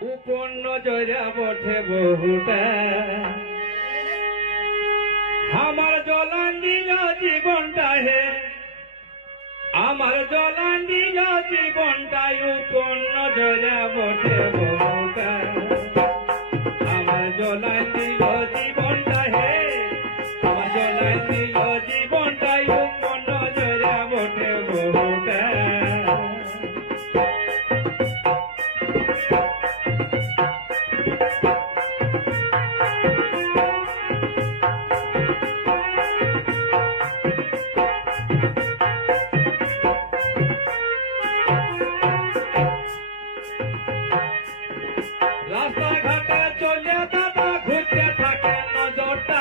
উপন্ন জয়া বটে বহুটা আমার জলান দিল জীবনটা হে আমার জলান দিল জীবনটাই উপন্ন জয়া বটে বহুটা আমার জলান দিল জীবনটা হে আমার জলান দিল জীবনটাই উপন্ন জয়া বটে বহুটা রাস্তাঘাটে চলে দাদা ঘুরতে থাকে নজরটা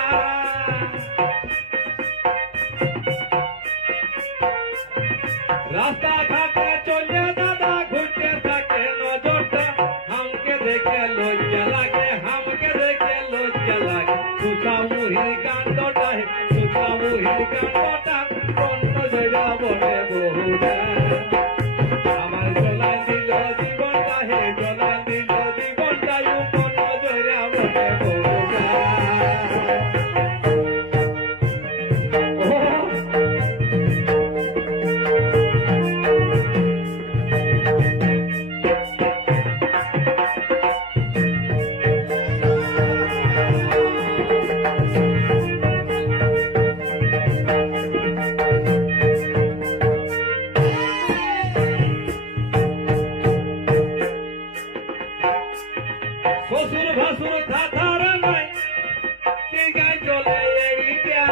রাস্তাঘাটে চলে দাদা ঘুরতে থাকে নজরটা হামকে দেখে লজ্জা লাগে হামকে দেখে লজ্জা লাগে সুসামুহির কাণ্ডটা সুসামুহির কাণ্ডটা কণ্ঠ জয়া বটে বহুটা আমার জলা দিল জীবনটা হে জলা দিল জীবনটা উপন্ন জয়া বটে বহুটা শ্বশুর ভাসুর থাথার নাই গায়ে চলে এইটা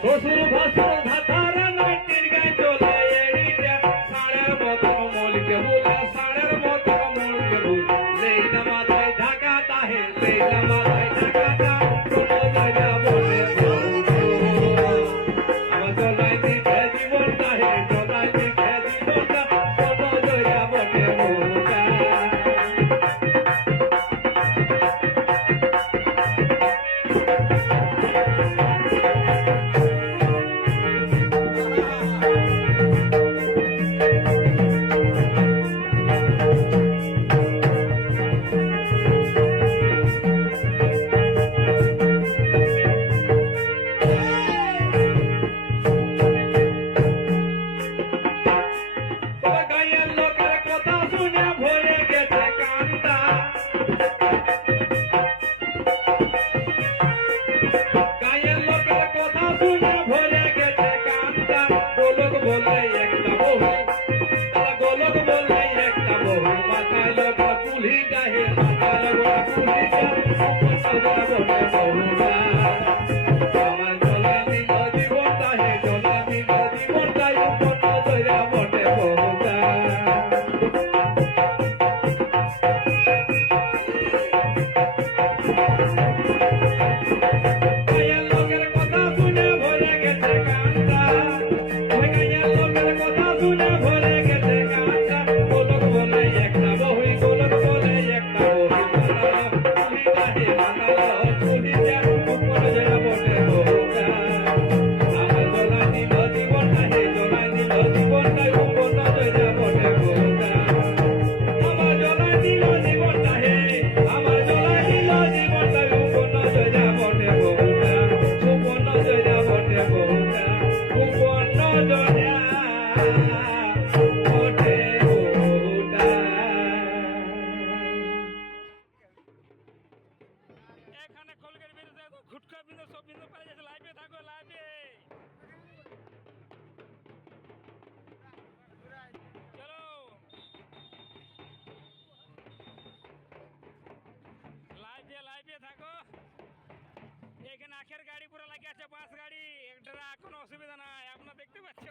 শ্বশুর ভাসুর থাথার নাই গায়ে চলে এইটা সাড়ের মতো মলকে বলে সাড়ের মতো মলকে বলে লেইলা মাথায় ঢাকাটা হে লেইলা মাথায় ঢাকাটা কোনো জায়গা বলে আমার জলায় দিতে জীবনটা হে জলায় দিতে জীবনটা কোনো জয়া বটে বহুটা গায়ের লোকের কথা শুনে ভরে গেছে কান্তা গায়ের লোকের কথা শুনে ভরে গেছে কান্তা গোলক বলে একটা বহু গোলক বলে একটা বহু মাথায় লোক পুলি যাহে মাথায় লোক পুলি যাহে বহুরা আমার জলা দিল জীবনটা হে জলা দিল জীবনটা উপন্ন জয়া বটে বহুটা গায়ের লোকের কথা শুনে ভরে গেছে কান্তা ওই গায়ের লোকের কথা শুনে ভরে গেছে কান্তা গোলক বলে একটা বহু গোলক বলে একটা বহু পুলি যাহে উপন্ন জয়া বটে বহুটা আমার জলা দিল জীবনটা হে জলা দিল জীবনটা উপন্ন জয়া বটে বহুটা আমার জলা দিল জীবনটা হে আমার জলা দিল জীবনটা উপন্ন জয়া বটে বহুটা উপন্ন জয়া বটে বহুটা উপন্ন জয়া বটে বহুটা এখানে কলগেট বিন্দু ঘুটকা বিন্দু সব বিন্দু পাই যাচ্ছে লাইভে থাকো লাইভে চলো লাইভে থাকো এখানে আখের গাড়ি পুরো লাগিয়ে আছে বাস গাড়ি একটা কোনো অসুবিধা নাই আপনারা দেখতে পাচ্ছ